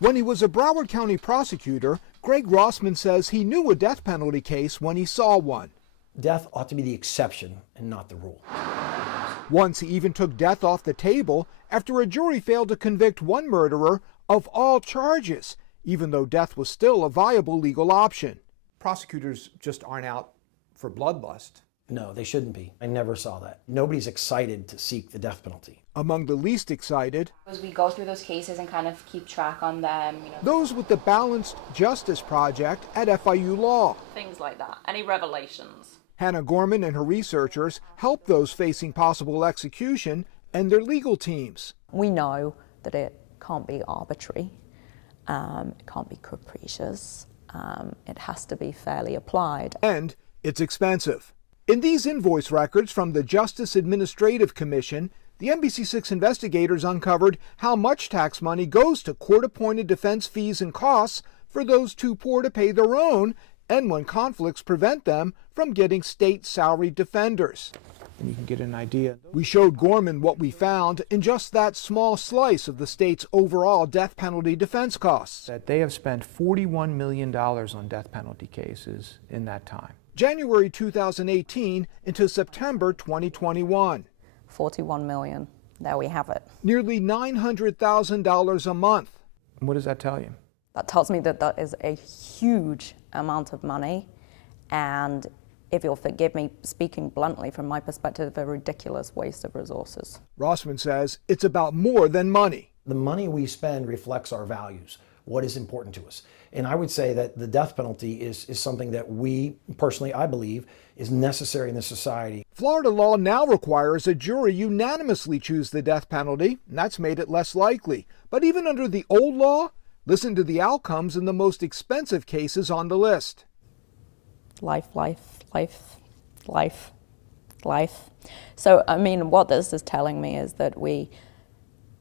When he was a Broward County prosecutor, Greg Rossman says he knew a death penalty case when he saw one. Death ought to be the exception and not the rule. Once he even took death off the table after a jury failed to convict one murderer of all charges, even though death was still a viable legal option. Prosecutors just aren't out for bloodlust. No, they shouldn't be. I never saw that. Nobody's excited to seek the death penalty. Among the least excited, as we go through those cases and kind of keep track on them, those with the Balanced Justice Project at FIU Law. Things like that. Any revelations? Hannah Gorman and her researchers help those facing possible execution and their legal teams. We know that it can't be arbitrary, it can't be capricious, it has to be fairly applied. And it's expensive. In these invoice records from the Justice Administrative Commission, the NBC6 investigators uncovered how much tax money goes to court-appointed defense fees and costs for those too poor to pay their own, and when conflicts prevent them from getting state salaried defenders. And you can get an idea. We showed Gorman what we found in just that small slice of the state's overall death penalty defense costs. That they have spent $41 million on death penalty cases in that time. January 2018 into September 2021. 41 million. There we have it. Nearly $900,000 a month. What does that tell you? That tells me that that is a huge amount of money, and if you'll forgive me speaking bluntly from my perspective, a ridiculous waste of resources. Rossman says it's about more than money. The money we spend reflects our values, what is important to us. And I would say that the death penalty is something that we, personally, I believe, is necessary in this society. Florida law now requires a jury unanimously choose the death penalty, and that's made it less likely. But even under the old law, listen to the outcomes in the most expensive cases on the list. Life, life, life, life, life. So, I mean, what this is telling me is that we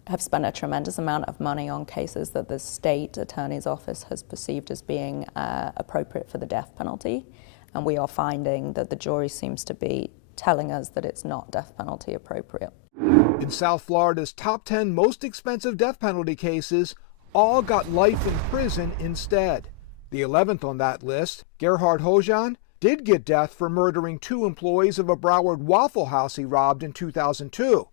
have spent a tremendous amount of money on cases that the state attorney's office has perceived as being appropriate for the death penalty, and we are finding that the jury seems to be telling us that it's not death penalty appropriate. In South Florida's top 10 most expensive death penalty cases, all got life in prison instead. The 11th on that list, Gerhard Hojan, did get death for murdering 2 employees of a Broward Waffle House he robbed in 2002.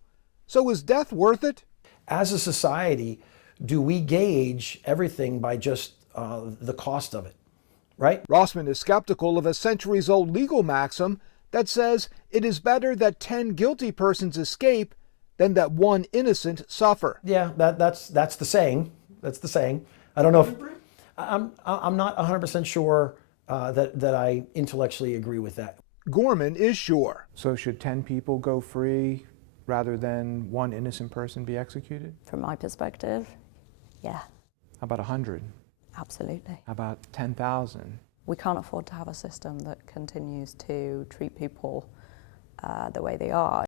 So is death worth it? As a society, do we gauge everything by just the cost of it, right? Rossman is skeptical of a centuries-old legal maxim that says it is better that 10 guilty persons escape than that one innocent suffer. Yeah, that's the saying. That's the saying. I don't know if I'm not 100% sure that I intellectually agree with that. Gorman is sure. So should 10 people go free rather than one innocent person be executed? From my perspective, yeah. How about 100? Absolutely. How about 10,000? We can't afford to have a system that continues to treat people the way they are.